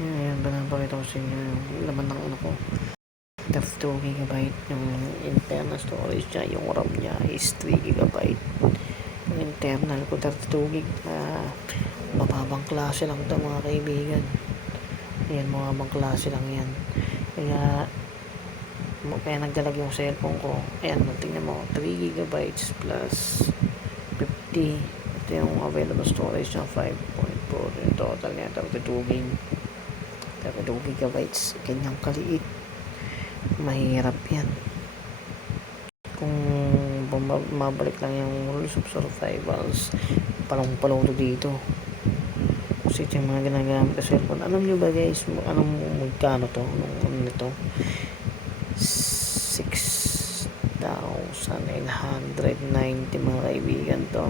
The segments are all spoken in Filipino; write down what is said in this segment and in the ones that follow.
Ayan, pinapakita ko sa inyo yung laman ng ano ko. 32 GB yung internal storage niya. Yung RAM niya is 3 GB. Yung internal ko 32 GB na mababang klase lang ito mga kaibigan. Ayan, mababang klase lang yan. Kaya kaya nagdalag yung cellphone ko. Ayan, tingnan mo, 3 GB plus 50. Ito yung available storage ng 5.4. Yung total niya, 32 GB. 32 gigabytes. Ganyang kaliit. Mahirap yan. Kung mabalik lang yung rules of survivals, palong-palong to dito. Kasi yung mga ginagamit sa cellphone. Alam nyo ba guys, mo- anong magkano to? Anong ano nito? 6,990 mga kaibigan to.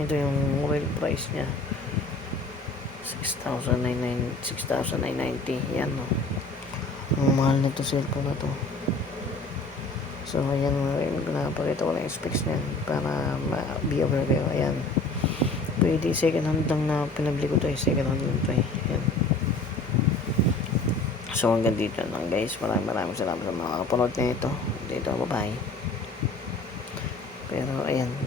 Ito yung real price niya. 6,990 6,990 yan no. Ang mahal na to cellphone na to. So ayan mga pinapakita ko lang yung specs niyan para ma-be aware kayo. Ayan. Pwede second hand lang na pinabili ko to eh. Second hand lang to eh. Ayan. So hanggang dito lang guys. Maraming maraming salamat sa mga kapanood na ito. Dito. Pero ayan,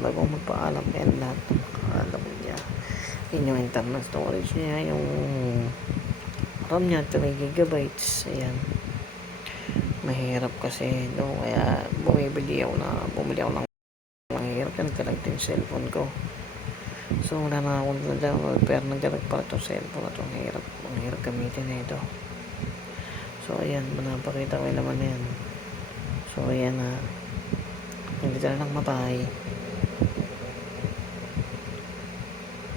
bago magpaalam, ayan lahat ng makakaalam niya. Yun yung internal storage niya, yung RAM niya, 3 gigabytes. Ayan. Mahirap kasi, no? Kaya bumibili ako na, bumili ako ng mahirap yan talaga yung cellphone ko. So wala na akong na-download pero nagdalag pala itong cellphone ito. Ang hirap, ang hirap gamitin na ito. So ayan, manapakita ko yung laman na yan. So ayan na. Hindi na lang matay.